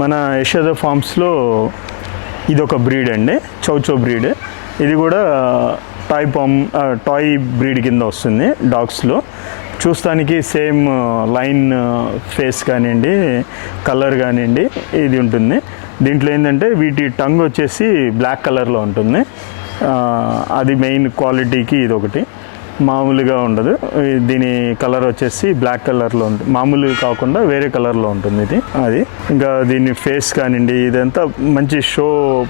మన యశోద ఫార్మ్స్లో ఇది ఒక బ్రీడ్ అండి చౌచో బ్రీడ్. ఇది కూడా టాయ్ పామ్ టాయ్ బ్రీడ్ కింద వస్తుంది డాగ్స్లో. చూస్తానికి సేమ్ లైన్ ఫేస్ కానివ్వండి కలర్ కానివ్వండి ఇది ఉంటుంది. దీంట్లో ఏంటంటే వీటి టంగ్ వచ్చేసి బ్లాక్ కలర్లో ఉంటుంది. అది మెయిన్ క్వాలిటీకి ఇది ఒకటి మామూలుగా ఉండదు. దీని కలర్ వచ్చేసి బ్లాక్ కలర్లో ఉంటుంది మామూలు కాకుండా వేరే కలర్లో ఉంటుంది ఇది. అది. ఇంకా దీని ఫేస్ కానివ్వండి ఇదంతా మంచి షో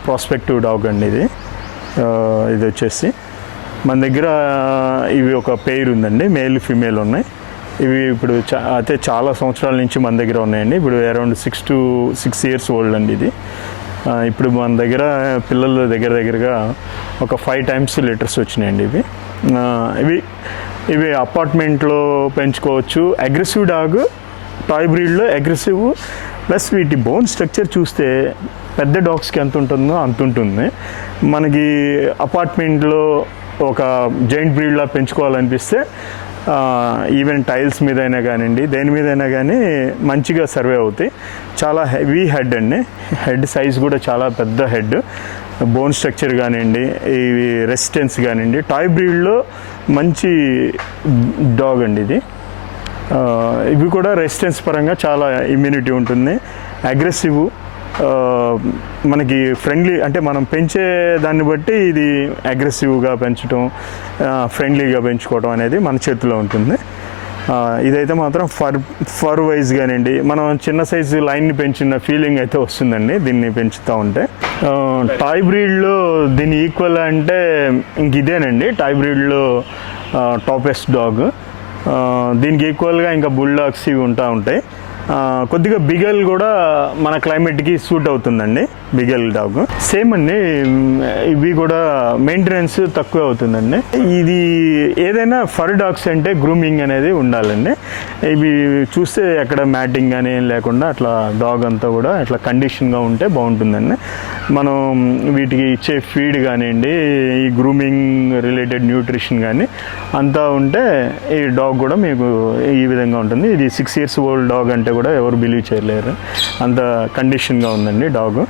ప్రాస్పెక్టివ్ డాగ్ అండి ఇది. ఇది వచ్చేసి. మన దగ్గర ఇవి ఒక పేరు ఉందండి. మేల్ ఫిమేల్ ఉన్నాయి. ఇవి ఇప్పుడు చా అయితే చాలా సంవత్సరాల నుంచి మన దగ్గర ఉన్నాయండి. ఇప్పుడు around six to six years old అండి ఇది. ఇప్పుడు మన దగ్గర పిల్లల దగ్గర దగ్గరగా ఒక ఫైవ్ టైమ్స్ లెటర్స్ వచ్చినాయండి ఇవి. ఇవి ఇవి అపార్ట్మెంట్లో పెంచుకోవచ్చు. అగ్రెసివ్ డాగ్ టాయ్ బ్రీడ్లో అగ్రెసివ్ ప్లస్ వీటి బోన్ స్ట్రక్చర్ చూస్తే పెద్ద డాగ్స్కి ఎంత ఉంటుందో అంత ఉంటుంది. మనకి అపార్ట్మెంట్లో ఒక జాయింట్ బ్రీడ్లా పెంచుకోవాలనిపిస్తే ఈవెన్ టైల్స్ మీద అయినా కానివ్వండి దేని మీద అయినా కానీ మంచిగా సర్వే అవుతాయి. చాలా హెవీ హెడ్ అండి. హెడ్ సైజ్ కూడా చాలా పెద్ద హెడ్ బోన్ స్ట్రక్చర్ కానివ్వండి ఇవి రెసిస్టెన్స్ కానివ్వండి టాయ్ బ్రీడ్లో మంచి డాగ్ అండి ఇది. ఇవి కూడా రెసిస్టెన్స్ పరంగా చాలా ఇమ్యూనిటీ ఉంటుంది. అగ్రెసివ్ మనకి ఫ్రెండ్లీ అంటే మనం పెంచే దాన్ని బట్టి ఇది అగ్రెసివ్గా పెంచడం ఫ్రెండ్లీగా పెంచుకోవడం అనేది మన చేతిలో ఉంటుంది. ఇదైతే మాత్రం ఫర్ ఫర్ వైజ్ కానివ్వండి. మనం చిన్న సైజు లైన్ని పెంచిన ఫీలింగ్ అయితే వస్తుందండి దీన్ని పెంచుతూ ఉంటే. టాయ్ బ్రీడ్లో దీని ఈక్వల్ అంటే ఇంక ఇదేనండి. టాయ్ బ్రీడ్లో టాపెస్ట్ డాగ్. దీనికి ఈక్వల్గా ఇంకా బుల్ డాగ్స్ ఇవి ఉంటా ఉంటాయి. కొద్దిగా బిగల్ కూడా మన క్లైమేట్కి సూట్ అవుతుందండి. బిగల్ డాగ్. సేమ్ అండి ఇవి కూడా మెయింటెనెన్స్ తక్కువ అవుతుందండి. ఇది ఏదైనా ఫర్ డాగ్స్ అంటే గ్రూమింగ్ అనేది ఉండాలండి. ఇవి చూస్తే ఎక్కడ మ్యాటింగ్ కానీ ఏం లేకుండా అట్లా డాగ్ అంతా కూడా అట్లా కండిషన్గా ఉంటే బాగుంటుందండి. మనం వీటికి ఇచ్చే ఫీడ్ కానివ్వండి ఈ గ్రూమింగ్ రిలేటెడ్ న్యూట్రిషన్ కానీ అంతా ఉంటే ఈ డాగ్ కూడా మీకు ఈ విధంగా ఉంటుంది. ఇది సిక్స్ ఇయర్స్ ఓల్డ్ డాగ్ అంటే కూడా ఎవరు బిలీవ్ చేయలేరు. అంత కండిషన్గా ఉందండి డాగ్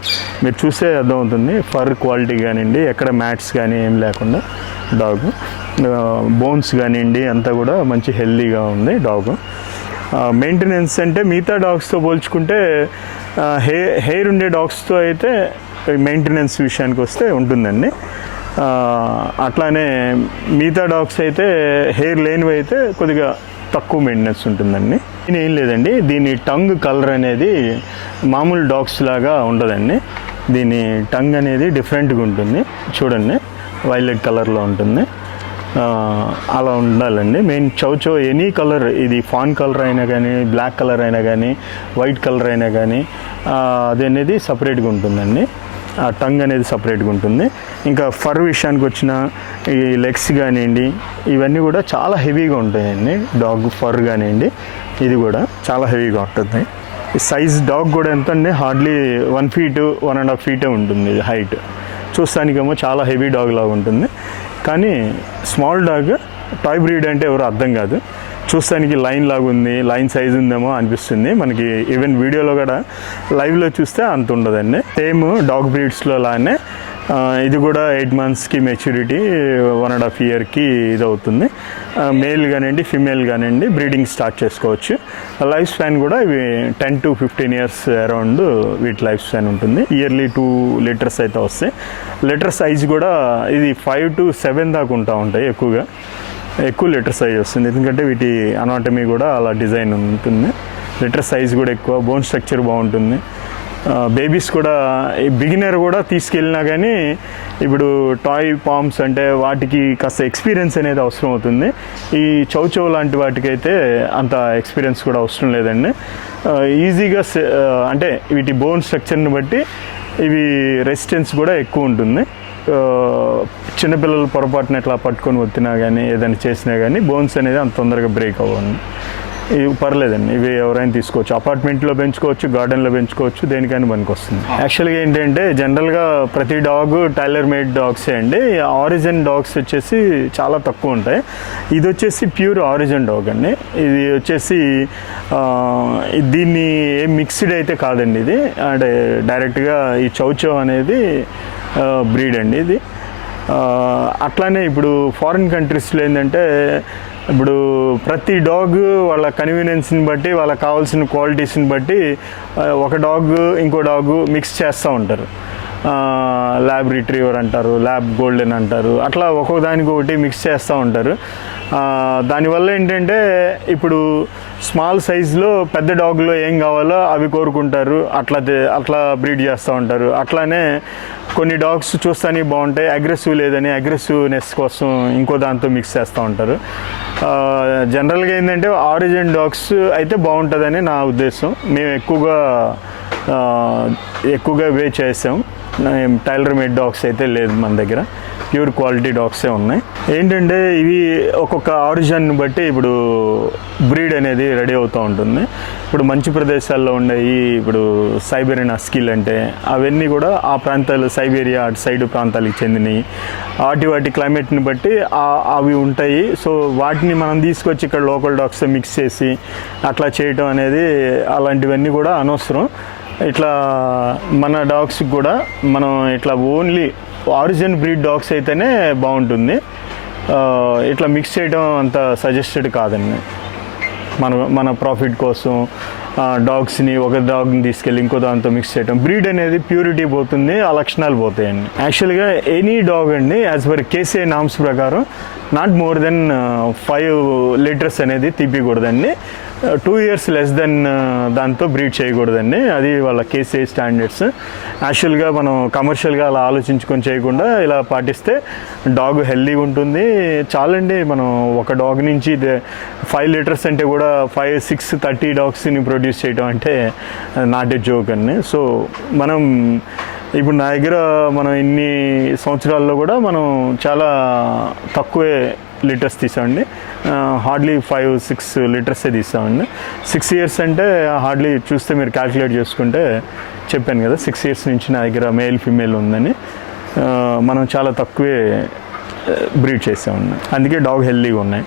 మీరు చూస్తే అర్థమవుతుంది ఫర్ క్వాలిటీ కానివ్వండి ఎక్కడ మ్యాట్స్ కానీ ఏం లేకుండా డాగ్ బోన్స్ కానివ్వండి అంతా కూడా మంచి హెల్దీగా ఉంది డాగ్ మెయింటెనెన్స్ అంటే మిగతా డాగ్స్తో పోల్చుకుంటే హెయిర్ హెయిర్ ఉండే డాగ్స్తో అయితే మెయింటెనెన్స్ విషయానికి వస్తే ఉంటుందండి. అట్లానే మిగతా డాగ్స్ అయితే హెయిర్ లేనివి అయితే కొద్దిగా తక్కువ మెయింటెనెన్స్ ఉంటుందండి. దీని ఏం లేదండి దీని టంగ్ కలర్ అనేది మామూలు డాగ్స్ లాగా ఉండదండి. దీని టంగ్ అనేది డిఫరెంట్గా ఉంటుంది చూడండి. వైలెట్ కలర్లో ఉంటుంది. అలా ఉండాలండి. Main chow chow any colour ఇది ఫాన్ కలర్ అయినా కానీ బ్లాక్ కలర్ అయినా కానీ వైట్ కలర్ అయినా కానీ అది అనేది సపరేట్గా ఉంటుందండి. ఆ టంగ్ అనేది సపరేట్గా ఉంటుంది. ఇంకా ఫర్ విషయానికి వచ్చిన ఈ లెగ్స్ కానివ్వండి ఇవన్నీ కూడా చాలా హెవీగా ఉంటాయండి. డాగ్ ఫర్ కానివ్వండి ఇది కూడా చాలా హెవీగా ఉంటుంది. సైజ్ డాగ్ కూడా ఎంత అండి? Hardly one feet one and half ఫీటే ఉంటుంది హైట్. చూస్తానికేమో చాలా హెవీ డాగ్ లాగా ఉంటుంది. కానీ స్మాల్ డాగ్ టాయ్ బ్రీడ్ అంటే ఎవరు అర్థం కాదు. చూస్తానికి లైన్ లాగా ఉంది లైన్ సైజ్ ఉందేమో అనిపిస్తుంది. మనకి ఈవెన్ వీడియోలో కూడా లైవ్లో చూస్తే అంత ఉండదండి. సేమ్ డాగ్ బ్రీడ్స్లో లానే ఇది కూడా ఎయిట్ మంత్స్కి మెచ్యూరిటీ వన్ అండ్ హాఫ్ ఇయర్కి ఇది అవుతుంది మేల్ కానివ్వండి ఫిమేల్ కానివ్వండి బ్రీడింగ్ స్టార్ట్ చేసుకోవచ్చు. లైఫ్ స్పాన్ కూడా ఇవి ten to fifteen years around వీటి లైఫ్ స్పాన్ ఉంటుంది. ఇయర్లీ టూ లీటర్స్ అయితే వస్తాయి. లీటర్ సైజ్ కూడా ఇది ఫైవ్ టు సెవెన్ దాకా ఉంటా ఉంటాయి ఎక్కువగా. ఎక్కువ లీటర్ సైజ్ వస్తుంది. ఎందుకంటే వీటి అనాటమీ కూడా అలా డిజైన్ ఉంటుంది. లీటర్ సైజ్ కూడా ఎక్కువ బోన్ స్ట్రక్చర్ బాగుంటుంది. బేబీస్ కూడా బిగినర్ కూడా తీసుకెళ్ళినా కానీ ఇప్పుడు టాయ్ పామ్స్ అంటే వాటికి కాస్త ఎక్స్పీరియన్స్ అనేది అవసరం అవుతుంది. ఈ చౌచౌ లాంటి వాటికైతే అంత ఎక్స్పీరియన్స్ కూడా అవసరం లేదండి. ఈజీగా అంటే వీటి బోన్ స్ట్రక్చర్ని బట్టి ఇవి రెసిస్టెన్స్ కూడా ఎక్కువ ఉంటుంది. చిన్నపిల్లలు పొరపాటున ఇట్లా పట్టుకొని వచ్చినా కానీ ఏదైనా చేసినా కానీ బోన్స్ అనేది అంత తొందరగా బ్రేక్ అవ్వండి ఇవి పర్లేదండి. ఇవి ఎవరైనా తీసుకోవచ్చు. అపార్ట్మెంట్లో పెంచుకోవచ్చు గార్డెన్లో పెంచుకోవచ్చు దేనికైనా పనికి వస్తుంది యాక్చువల్గా ఏంటంటే జనరల్గా ప్రతి డాగ్ టైలర్ మేడ్ డాగ్సే అండి. ఆరిజిన్ డాగ్స్ వచ్చేసి చాలా తక్కువ ఉంటాయి. ఇది వచ్చేసి ప్యూర్ ఆరిజిన్ డాగ్ అండి. ఇది వచ్చేసి దీన్ని ఏం మిక్స్డ్ అయితే కాదండి ఇది. అంటే డైరెక్ట్గా ఈ చౌచౌ అనేది బ్రీడ్ అండి ఇది. అట్లానే ఇప్పుడు ఫారిన్ కంట్రీస్లో ఏంటంటే ఇప్పుడు ప్రతి డాగ్ వాళ్ళ కన్వీనియన్స్ని బట్టి వాళ్ళకి కావాల్సిన క్వాలిటీస్ని బట్టి ఒక డాగ్ ఇంకో డాగ్ మిక్స్ చేస్తూ ఉంటారు. ల్యాబ్ రిట్రీవర్ అంటారు ల్యాబ్ గోల్డెన్ అంటారు అట్లా ఒక్కొక్క దానికి ఒకటి మిక్స్ చేస్తూ ఉంటారు. దానివల్ల ఏంటంటే ఇప్పుడు స్మాల్ సైజులో పెద్ద డాగ్లో ఏం కావాలో అవి కోరుకుంటారు అట్లా అట్లా బ్రీడ్ చేస్తూ ఉంటారు. అట్లానే కొన్ని డాగ్స్ చూస్తానికి బాగుంటాయి అగ్రెసివ్ లేదని అగ్రెసివ్నెస్ కోసం ఇంకో దాంతో మిక్స్ చేస్తూ ఉంటారు. జనరల్గా ఏంటంటే ఆరిజిన్ డాగ్స్ అయితే బాగుంటుందని నా ఉద్దేశం. మేము ఎక్కువగా ఎక్కువగా వే చేసాం. టైలర్ మేడ్ డాగ్స్ అయితే లేదు మన దగ్గర. ప్యూర్ క్వాలిటీ డాగ్సే ఉన్నాయి. ఏంటంటే ఇవి ఒక్కొక్క ఆరిజిన్ బట్టి ఇప్పుడు బ్రీడ్ అనేది రెడీ అవుతూ ఉంటుంది. ఇప్పుడు మంచి ప్రదేశాల్లో ఉండేవి ఇప్పుడు సైబేరియన్ స్కిల్ అంటే అవన్నీ కూడా ఆ ప్రాంతాలు సైబేరియా అటు సైడ్ ప్రాంతాలకు చెందినవి వాటి వాటి క్లైమేట్ని బట్టి అవి ఉంటాయి. సో వాటిని మనం తీసుకొచ్చి ఇక్కడ లోకల్ డాగ్స్ మిక్స్ చేసి అట్లా చేయటం అనేది అలాంటివన్నీ కూడా అనవసరం. ఇట్లా మన డాగ్స్కి కూడా మనం ఇట్లా ఓన్లీ ఆరిజిన్ బ్రీడ్ డాగ్స్ అయితేనే బాగుంటుంది. ఇట్లా మిక్స్ చేయడం అంత సజెస్టెడ్ కాదండి. మన మన ప్రాఫిట్ కోసం డాగ్స్ని ఒక డాగ్ని తీసుకెళ్ళి ఇంకో దాంతో మిక్స్ చేయడం. బ్రీడ్ అనేది ప్యూరిటీ పోతుంది ఆ లక్షణాలు పోతాయండి. యాక్చువల్గా ఎనీ డాగ్ అండి యాజ్ పర్ కేసీఐ నామ్స్ ప్రకారం not more than five litres అనేది తీపికూడదండి. టూ ఇయర్స్ లెస్ దెన్ దాంతో బ్రీడ్ చేయకూడదండి. అది వాళ్ళ కేసీఐ స్టాండర్డ్స్ యాక్చువల్గా మనం కమర్షియల్గా అలా ఆలోచించుకొని చేయకుండా ఇలా పాటిస్తే డాగ్ హెల్దీగా ఉంటుంది. చాలండి మనం ఒక డాగ్ నుంచి ఫైవ్ లీటర్స్ అంటే కూడా ఫైవ్ సిక్స్ థర్టీ డాగ్స్ని ప్రొడ్యూస్ చేయడం అంటే నాట్ ఏ జోక్ అండి. సో మనం ఇప్పుడు నా దగ్గర మనం ఇన్ని సంవత్సరాల్లో కూడా మనం చాలా తక్కువే లీటర్స్ తీసామండి. హార్డ్లీ ఫైవ్ సిక్స్ లీటర్సే తీసామండి సిక్స్ ఇయర్స్ అంటే హార్డ్లీ చూస్తే మీరు క్యాల్కులేట్ చేసుకుంటే చెప్పాను కదా సిక్స్ ఇయర్స్ నుంచి నా దగ్గర మేల్ ఫీమేల్ ఉందని. మనం చాలా తక్కువే బ్రీడ్ చేసామండి. అందుకే డాగ్ హెల్దీగా ఉన్నాయి.